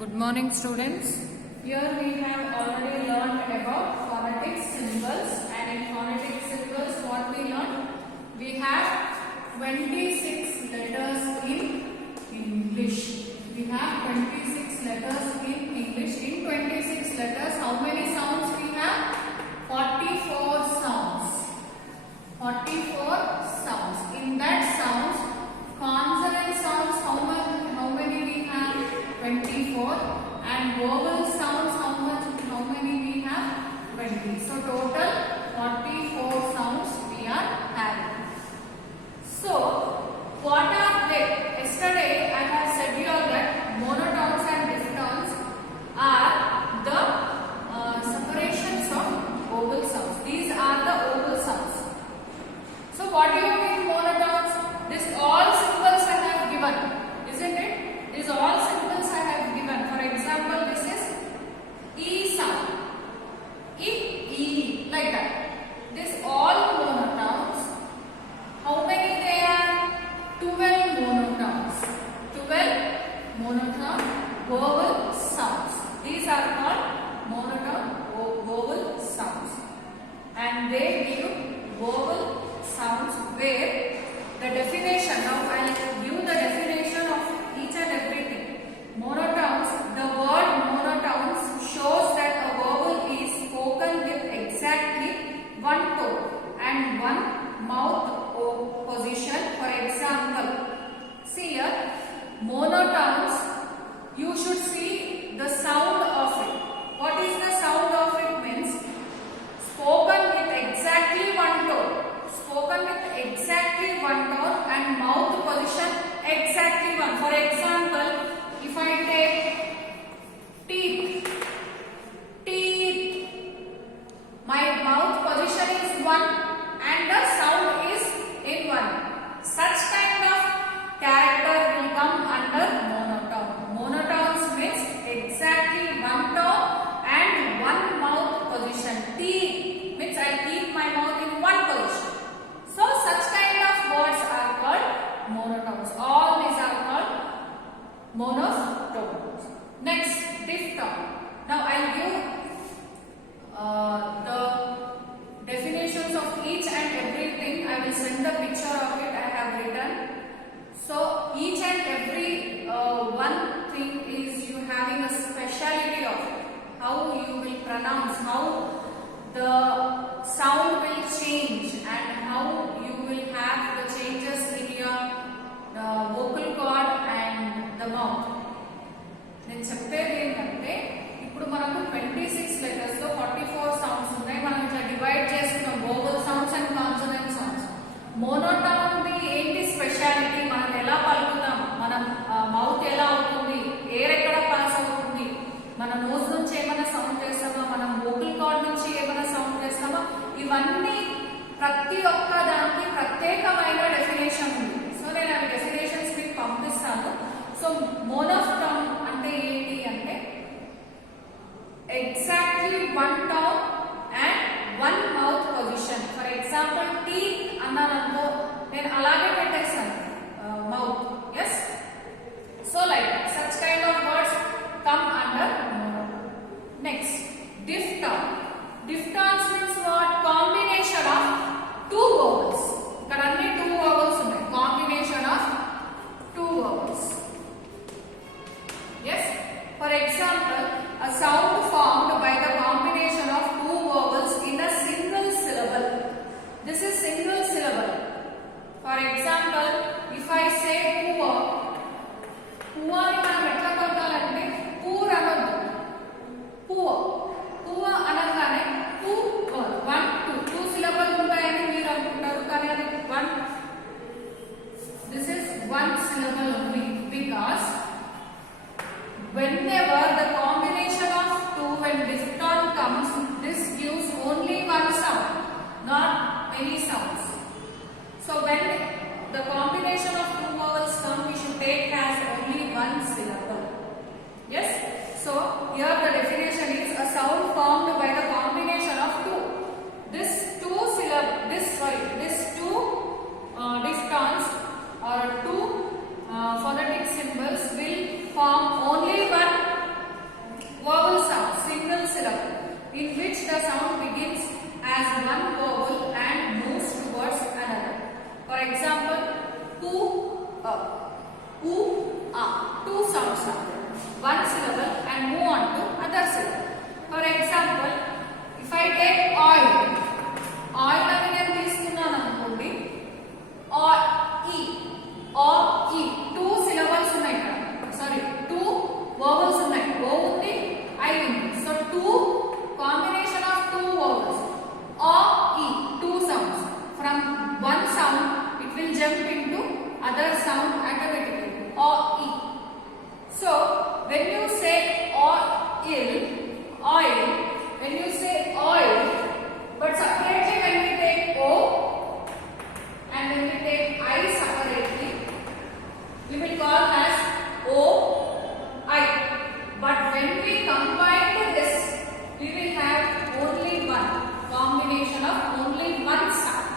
Good morning, students. Here we have already learned about phonetic symbols, and in phonetic symbols what we learned? We have 26 letters in English. We have 26 letters in English. In 26 letters, how many sounds we have? 44 sounds. 44 sounds. In that sounds, consonant sounds, how many we have? 24. And vowel sounds, how many we have? 20. So total 44 sounds we are having. So what are they? Yesterday I have said you all that monotones and diphthongs are the separations of vowel sounds. These are the vowel sounds. So what do you mean monotones? This all symbols I have given, isn't it? These all symbols I have given. For example, this is E sound. E, like that. This all monotones. How many they are? 12 monotones. 12 monotone vowel sounds. These are called monotone vowel sounds. And they give vowel sounds where the definition, now I will give the definition of each and everything. Monotones, the word monotones shows that a vowel is spoken with exactly one tone and one mouth position. For example, see here, monotones, you should see the sound of it. What is the sound of it means? Spoken with exactly one tone. Spoken with exactly one tone and mouth position exactly one. For example, if I take teeth, my mouth position is one and the sound is in one. Such kind of character will come under monotone. Monotones means exactly one tone and one mouth position. Teeth means I keep my mouth in one position. So such kind of words are called monotones. All these are called monotones. Next, diphthong. Now I will give the definitions of each and everything. I will send the picture of it I have written. So each and every one thing is you having a speciality of it. How you will pronounce, how the sound will change and how you will have the changes in your vocal cord and the mouth. నేను చెప్పేది ఏంటంటే ఇప్పుడు మనకు 26 letters లో 44 sounds ఉన్నాయి. మనం ఇట్లా divide చేసుకున్నాం vowel sounds and consonant sounds. Monotone the ఏంటి స్పెషాలిటీ? మనం ఎలా పలుకుతాం, మనం మౌత్ ఎలా అవుతుంది, ఎయిర్ ఎక్కడ పాస్ అవుతుంది, మన నోస్ నుంచి ఏమైనా సౌండ్ చేస్తామా, మనం వోకల్ కార్డ్ నుంచి ఏమైనా సౌండ్ చేస్తామా, ఇవన్నీ ప్రతి ఒక్క దానికి ప్రత్యేకమైన డెఫినేషన్ ఉంది. సో నేను అవి డెఫినేషన్స్ మీకు పంపిస్తాను. సో మోనోటోన్ అంటే ఏంటి అంటే exactly one tone and one mouth position. For example teeth అన్నాననుకో, నేను అలాగే పెట్టేస్తాను mouth. Yes, so like such kind of words come under monotone. Next, diphthong. Diphthongs means what? Combination of two vowels. ఇక్కడ అన్ని two vowels ఉన్నాయి. Combination of two vowels. Yes. For example, a sound formed by the combination of two vowels in a single syllable. This is single syllable. For example, if I say poor, poor మనం ఎట్లా పలకాలంటే poor అనొద్దు, పువ్వ అనగానే two one two syllable ఉంటాయని మీరు అనుకుంటారు, కానీ అది one, this is one syllable only. Because whenever the combination of two when diphthong comes, this gives only one sound, not many sounds. So when the combination of two vowels come, we should take as only one syllable. syllable in which the sound begins as one vowel and moves towards another. For example, pu, u, a. Two sounds are there. One syllable and move on to other syllable. For example, if I take oil, oil అని నేను తీసుకున్నాను అనుకోండి, two syllables ఉన్నాయి ఇక్కడ, sorry two vowels ఉన్నాయి, ఓ ఉంది I ఉంది. So two combination of two vowels, two sounds. From one sound it will jump into other sound automatically, So when you say oil, when you say oil, but separately when we take o and when we take I separately, we will call as o I. But when we combine this, we will have only one combination of only one sound,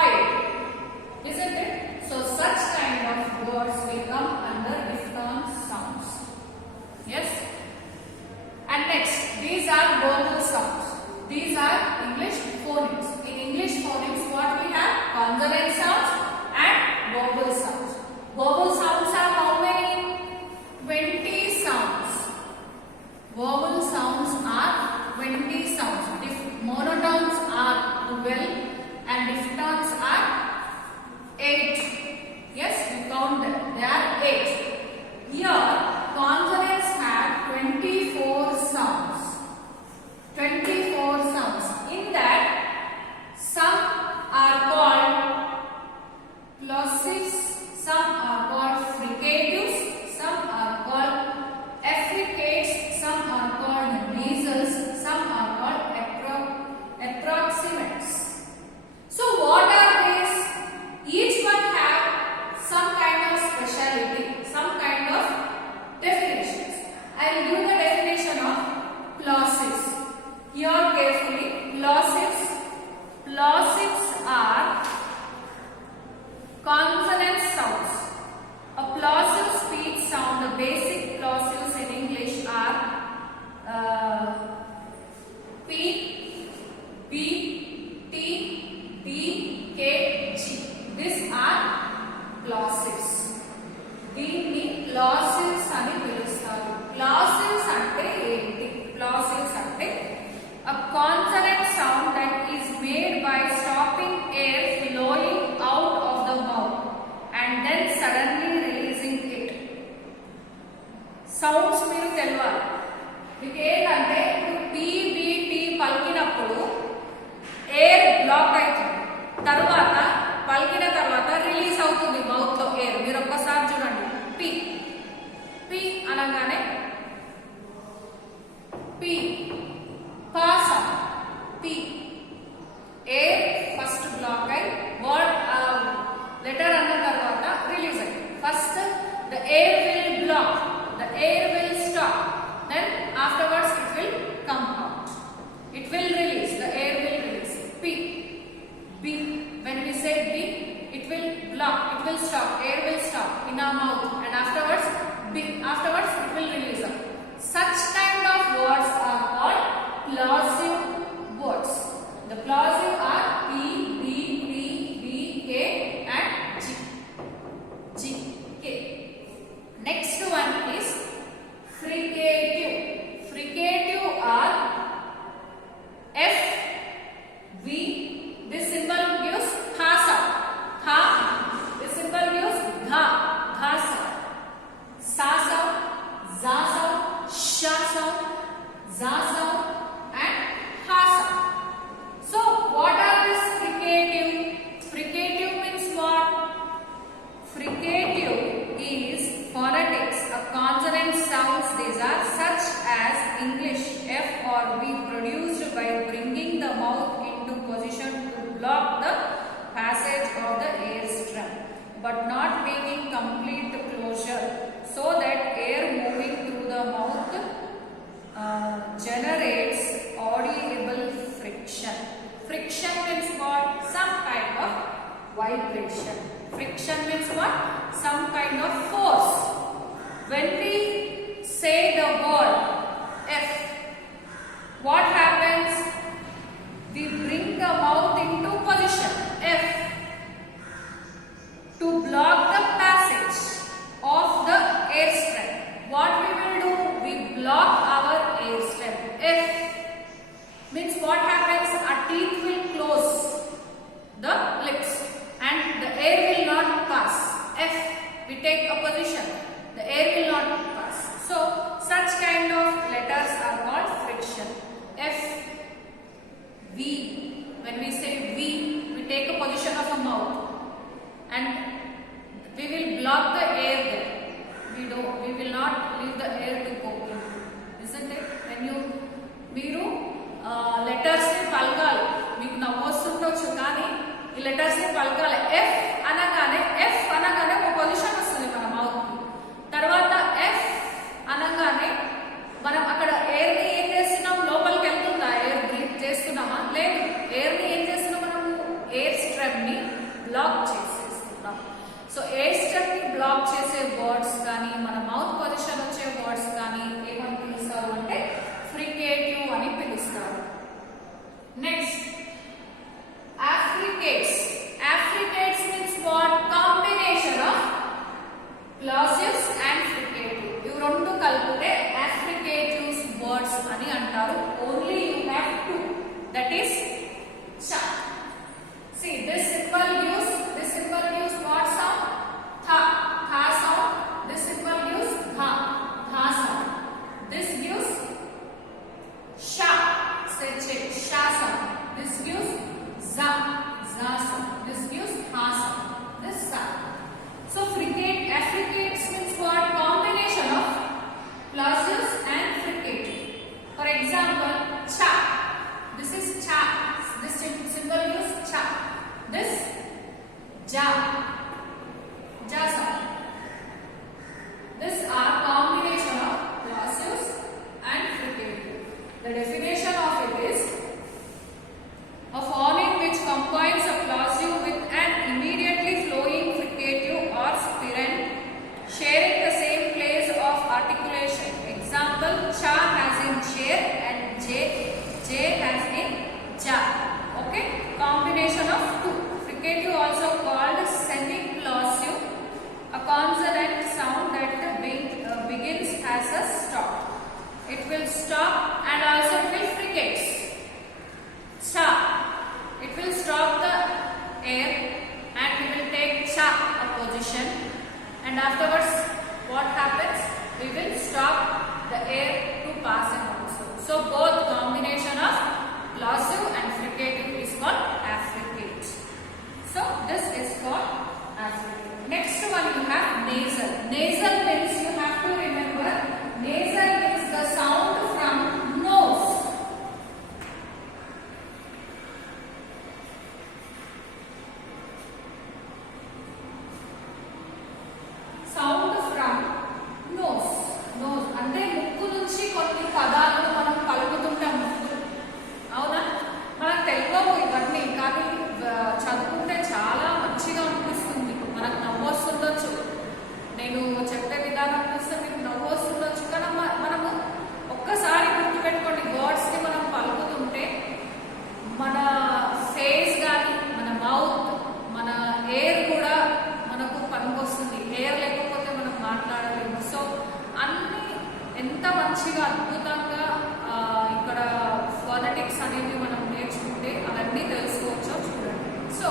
oil, isn't it? So such kind of words will come under diphthong sounds. Yes. And next, these are vowel sounds. These are English phonemes. In English phonemes, what we have? Consonant sounds and vowel sounds. Vowel sounds are how many? 20 sounds. Vowel sounds are 20 sounds. Monotones are 12 and diphthongs are 8. Yes, we count them. They are 8. Here, consonants have 24 sounds. 24 sounds. In that, some are called plosives, some are called fricatives, some are called affricates, some are called nasals, some are called approximates. So what are these? Each one have some kind of speciality, some kind of definitions. I will give the definition of plosives. Hear carefully. Plosives. Plosives are consonant sounds. A plosive speech sound, the basic plosives in English are P, B, T, B, K, G. These are plosives. దీన్ని plosives అని పిలుస్తారు. Plosives అంటే ఏంటి? Plosives అంటే a consonant sound that is made by stopping air flowing out of the mouth and then suddenly releasing it. Sounds మీరు తెలవాలి. మీకు ఏంటంటే ఇప్పుడు PBT పలికినప్పుడు ఎయిర్ బ్లాక్ అవుతుంది, తర్వాత పలికిన తర్వాత రిలీజ్ అవుతుంది మౌత్ లో ఎయిర్. మీరు ఒక్కసారి చూడండి, పి పి అనగానే P pass P air first block అయి వర్డ్ లెటర్ అన్న తర్వాత రిలీజ్ అయింది. First the air will block, the air will stop, then afterwards it will come out, it will release, the air will release. P B. When we say B, it will block, it will stop, air will stop in our mouth, and afterwards it will release up. Such kind of words are called plosive words. The plosive are P, B, T, B, K and G. K. Next one is fricative. Fricative are F, V. This symbol gives ha sound. Ha. This symbol gives dha. Dha sound. Sa sound. Za sound. Sha sound. Za sound. And ha sound. So what are this fricative? Fricative means what? Fricative is phonetics, a consonant sounds. These are such as English F or V produced by bringing the mouth into position to block the passage of the air stream, but not making complete closure, so that air moving through the mouth generates audible friction. Friction means what? Some kind of vibration. Friction means what? Some kind of force. When we say the word F, what happens? Our teeth will close the lips and the air will not pass. F, we take a position, the air will not pass. So such kind of letters are called friction. F, V, when we say V, we take a position of a mouth and we will block the air there. We will not leave the air to go in, isn't it? When you మీరు letters ని పలకాలి, మీకు నవ్వు వస్తుండొచ్చు కానీ ఈ letters ని పలకాలి. F అనగానే ఒక పొజిషన్ వస్తుంది మన మౌత్ కి. తర్వాత ఎఫ్ అనగానే మనం అక్కడ ఎయిర్ ని ఏం చేస్తున్నాం? లోపలికి వెళ్తుందా? ఎయిర్ బ్రీత్ చేస్తున్నామా? లేదు. ఎయిర్ ని ఏం చేస్తున్నాం? మనము ఎయిర్ స్ట్రెమ్ ని బ్లాక్ చేసేస్తున్నాం. సో ఎయిర్ స్ట్రెమ్ ని బ్లాక్ చేసే వర్డ్స్ కానీ మన మౌత్ పొజిషన్ వచ్చే వర్డ్స్ కానీ ఏమని పిలుస్తారు అంటే ఫ్రికేటివ్ అని పిలుస్తారు. Next affricates. Affricates means what? Combination of plosives and fricative. ఇవి రెండు కలిపితే affricative words అని అంటారు. Only you have two, that is cha. See, this symbol gives what sound? Tha, tha sound. This symbol gives dha, dha sound. This gives sha, say sha sound. This gives za, za sound. This gives ha sound. This sound. So affricates means what? Combination of plosives and fricative. For example, cha. This is cha. This symbol gives cha. This ja, ja sound. This are combination of plosives and fricative. The definition of it is a phoneme which combines a plosive with an immediately flowing fricative or spirant sharing the same place of articulation. Example, cha has in chair and j has in ja. Okay, combination of two. Fricative also called semi-plosive, a consonant sound that begins as a stop. It will stop and also it will fricate. Cha, it will stop the air and we will take cha a position, and afterwards what happens? We will stop the air to pass in also. So both combination of plosive and fricative is called affricate. So this is called affricate. Next one you have nasal. Nasal means you have to remember, nasal is the sound from nose. Sound from nose. Nose అంటే ముక్కు నుంచి కొన్ని పదాలను మనం పలుకుతుంటాం. అవునా? మనకు తెలియవు ఇవన్నీ, కానీ చదువుకుంటే చాలా మంచిగా అనిపిస్తుంది. మనకు నవ్వు వస్తుండొచ్చు, నేను చెప్పే విధానం చూస్తే మీకు నవ్వు వస్తుండొచ్చు, కానీ మనము ఒక్కసారి గుర్తుపెట్టుకోండి, వర్డ్స్ ని మనం పలుకుతుంటే మన ఫేస్ కానీ మన మౌత్ మన ఎయిర్ కూడా మనకు పనికొస్తుంది. ఎయిర్ లేకపోతే మనం మాట్లాడలేము. సో అన్ని ఎంత మంచిగా అద్భుతంగా ఇక్కడ ఫోనెటిక్స్ అనేవి మనం నేర్చుకుంటే అవన్నీ తెలుసుకోవచ్చో చూడండి. సో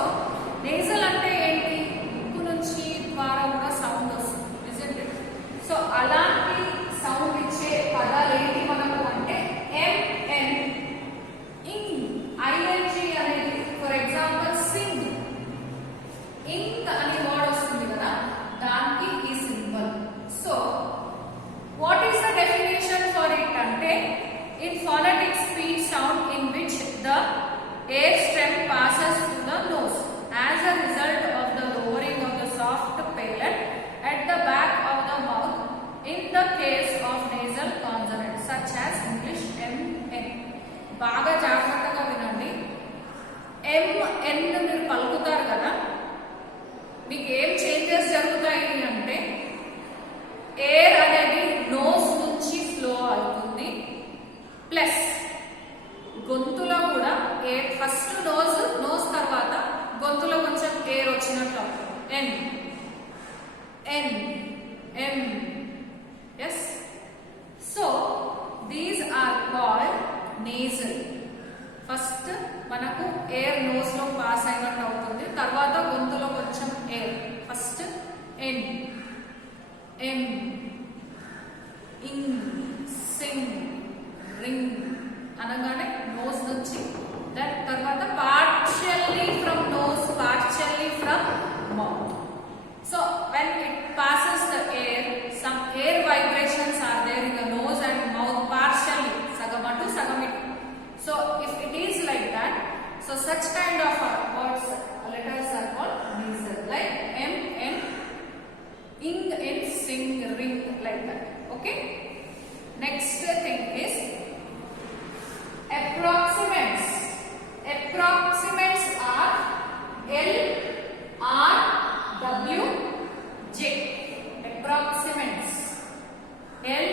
నేజల్ అంటే ఏంటి? ముక్కు నుంచి ద్వారా కూడా సౌండ్ వస్తుంది, isn't it? సో అలాంటి సౌండ్ ఇచ్చే పదాలు ఏంటి మనకు అంటే ఎంఎన్, ఇంగ్, ఐఎన్జి అనేది. ఫర్ ఎగ్జాంపుల్ సింగ్, ఇంక్ అనే వర్డ్ వస్తుంది కదా, దానికి ఈ symbol. So what is the definition for it ante? In phonetic speech sound in which the air stem passes through the nose as a result of the lowering of the soft palate at the back of the mouth in the case of nasal consonants such as English MN. బాగా జాగ్రత్తగా వినండి. MN మీరు పలుకుతారు కదా, మీకు ఏం changes జరుగుతాయి అంటే ఎయిర్ అనేది నోస్ నుంచి ఫ్లో అవుతుంది, ప్లస్ గొంతులో కూడా ఎయిర్ ఫస్ట్ నోస్ తర్వాత గొంతులో కొంచెం ఎయిర్ వచ్చినట్లు అవుతుంది. N N M. Yes, so these are called nasal. Ing, sing, ring అనగానే నోస్ నుంచి దట్ తర్వాత partially from nose, partially from mouth. So when it passes the air, some air vibrations are there in the nose and mouth partially, sagam atu sagam itu. So if it is like that, so such kind of words, letters are called nasal, like M, N, ing, in, sing, ring, like that. Okay. Next thing is approximants. Approximants are L, R, W, J. Approximants L,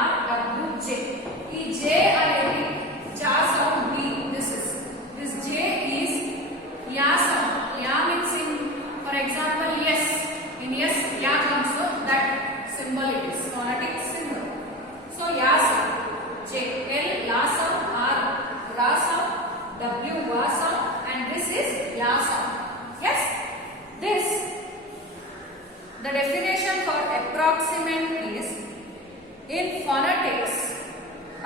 R, W, J. ఈ J అనేది ja sound B. This J is ya sound. Ya means in, for example, yes. In yes, ya comes, so that symbol it is phonetic symbol. So ya sound, J, L, la sound, R, ra sound, W, wa sound, and this is ya sound. Yes, this. The definition for approximant is, in phonetics,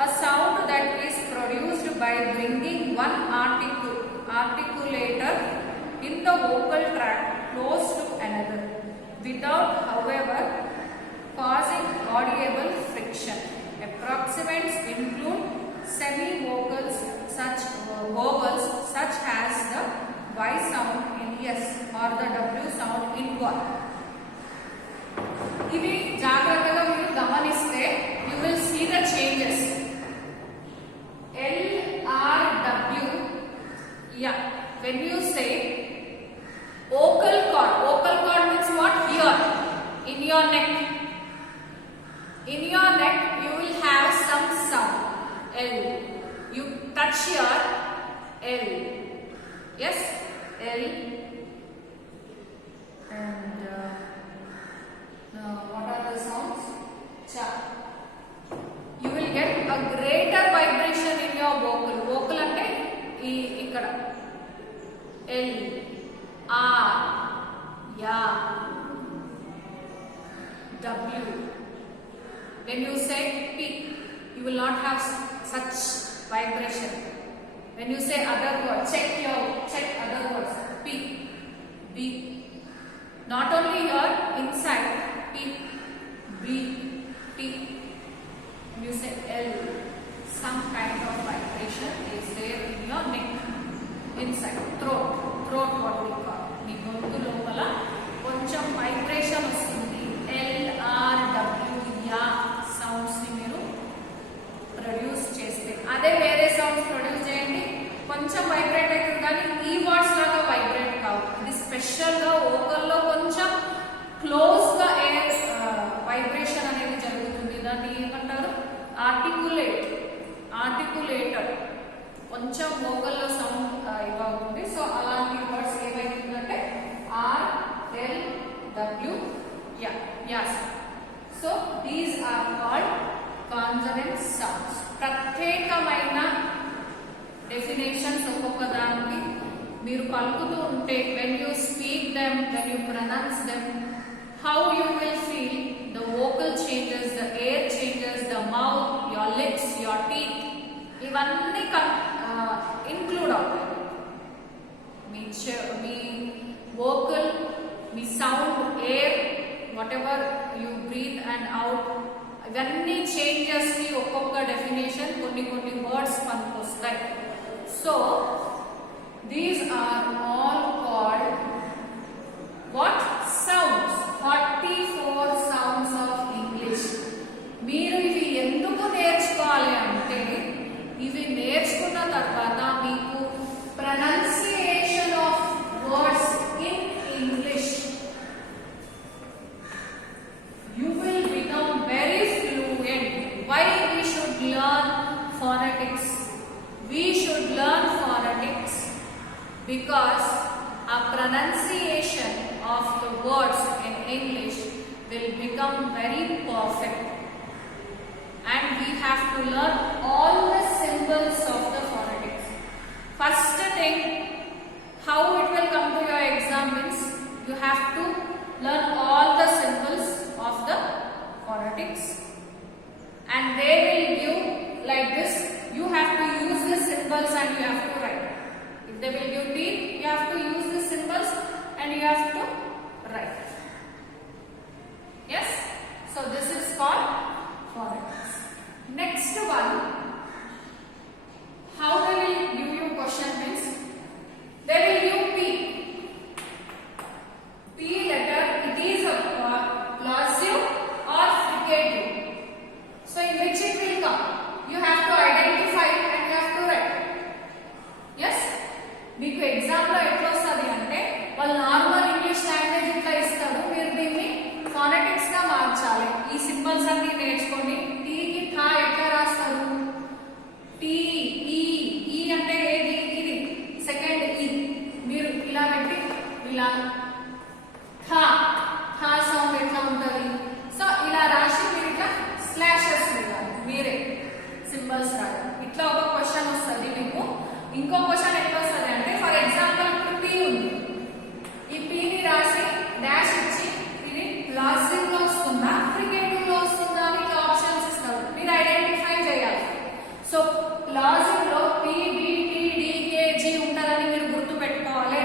a sound that is produced by bringing one articulator in the vocal tract close to another, without, however, causing audible friction. Approximants include semi-vocals, vowels such as the Y sound in yes or the W sound in what. ఇవి జాగ్రత్తగా మీరు గమనిస్తే you will see the changes. L, R, W. Yeah, when you say vocal cord means what? Here in your neck. In your neck you will have some sound L. You touch your L. Yes, L. And what are the sounds? Cha. You will get a greater vibration in your vocal. Vocal ante ikkada L, R, ya, W. When you say P, you will not have such vibration. When you say other words, check other words. P, B. Not only here, inside P, B, T. When you say L, some kind of vibration is there in your neck, inside throat what we call. మీ గొంతు లోపల కొంచెం vibration వస్తుంది. L, R, W, yeah sounds ని మీరు produce చేస్తే, అదే వేరే sounds produce చేయండి, కొంచెం వైబ్రేట్ అవుతుంది కానీ ఈ వర్డ్స్ లాగా వైబ్రేట్ కావు. ఇది స్పెషల్ గా వోకల్లో కొంచెం క్లోజ్ గా ఎయిర్ వైబ్రేషన్ అనేది జరుగుతుంది. దాన్ని ఏమంటారు? ఆర్టికులేటర్. కొంచెం వోకల్లో సౌండ్ ఇవ్వ ఉంది. సో అలాంటి వర్డ్స్ ఏమైతుందంటే R, L, W, yes. So these are called consonant sounds. ప్రత్యేకమైన డెఫినేషన్స్ ఒక్కొక్క దానికి మీరు పలుకుతూ ఉంటే, when you speak them, when you pronounce them, how you will feel the vocal changes, the air changes, the mouth, your lips, your teeth, ఇవన్నీ include అవుతాయి. మీ vocal, మీ sound, air, whatever you breathe and out, ఇవన్నీ changes ని ఒక్కొక్క definition కొన్ని words మనకు వస్తాయి. So these are all called what? Sounds. 44 sounds of English. మీరు ఇవి ఎందుకు నేర్చుకోవాలి అంటే, ఇవి నేర్చుకున్న తర్వాత మీకు pronunciation of words in English, you will become very fluent. Why we should learn phonetics? We should learn phonetics because our pronunciation of the words in English will become very perfect, and we have to learn all the symbols of the phonetics. First thing, how it will come to your exam means you have to learn all the symbols of the phonetics. symbols and you have to write. If they will give T, you have to use the symbols and you have to write. Yes? So this is called phonetics. Next one, how they will give you question means, they will give P. P letter, it is a plosive or fricative. So in which it will come? You have to identify and you have to write. Yes? మీకు exam లో ఎట్లా వస్తుంది అంటే వాళ్ళు normal English language ఇట్లా ఇస్తారు, మీరు దీన్ని ఫోనెటిక్స్ గా మార్చాలి. ఈ సింబల్స్ అన్ని నేర్చుకోండి. టీకి ఠా ఎట్లా రాస్తారు? టీ ఈ ఈ అంటే ఏది? ఇది సెకండ్ ఈ. మీరు ఇలా పెట్టి ఇలా ఠా ఠా సౌండ్ ఎట్లా ఉంటుంది? సో ఇలా రాసి మీరు ఇట్లా స్లాషెస్ ఇవ్వాలి, మీరే సింబల్స్ రాయాలి. ఇట్లా ఒక క్వశ్చన్ వస్తుంది మీకు. ఇంకో క్వశ్చన్ ఎట్లా వస్తుంది అంటే, ఫర్ ఎగ్జాంపుల్ ఇప్పుడు పీ ఉంది, ఈ పీని రాసి డాష్ ఇచ్చి ఇది ప్లాసివ్ లో వస్తుందా ఫ్రికేటివ్ లో వస్తుందా అని ఇట్లా ఆప్షన్స్ ఇస్తారు, మీరు ఐడెంటిఫై చేయాలి. సో ప్లాసివ్ లో P B T D K G ఉంటుందని మీరు గుర్తు పెట్టుకోవాలి.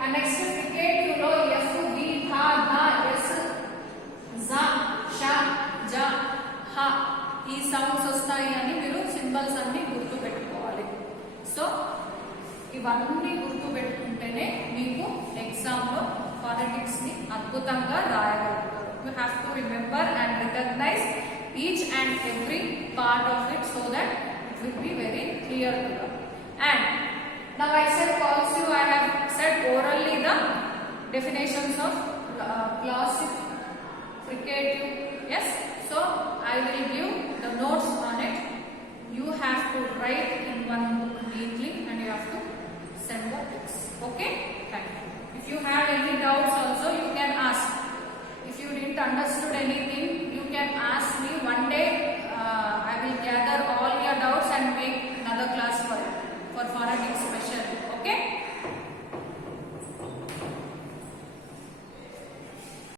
అండ్ నెక్స్ట్ ఫ్రికేటివ్ లో ఎఫ్ వి థ ధ ఎస్ జ ష జ హ ఈ సౌండ్స్ వస్తాయి అని మీరు సింబల్స్ అన్ని గుర్తు పెట్టుకోవాలి. సో ఇవన్నీ గుర్తు పెట్టుకుంటేనే మీకు ఎగ్జామ్ లో ఫోనెటిక్స్ ని అద్భుతంగా రాయగలుగుతారు. You have to remember and recognise each and every part of it so that it will be very clear to you. And now I said also I have said orally the definitions of plosive, fricative. Yes, so I will give the notes on it. You have to write in one book neatly and you have to send the text. Okay? Thank you. If you have any doubts also, you can ask. If you didn't understood anything, you can ask me. One day I will gather all your doubts and make another class for phonetics special.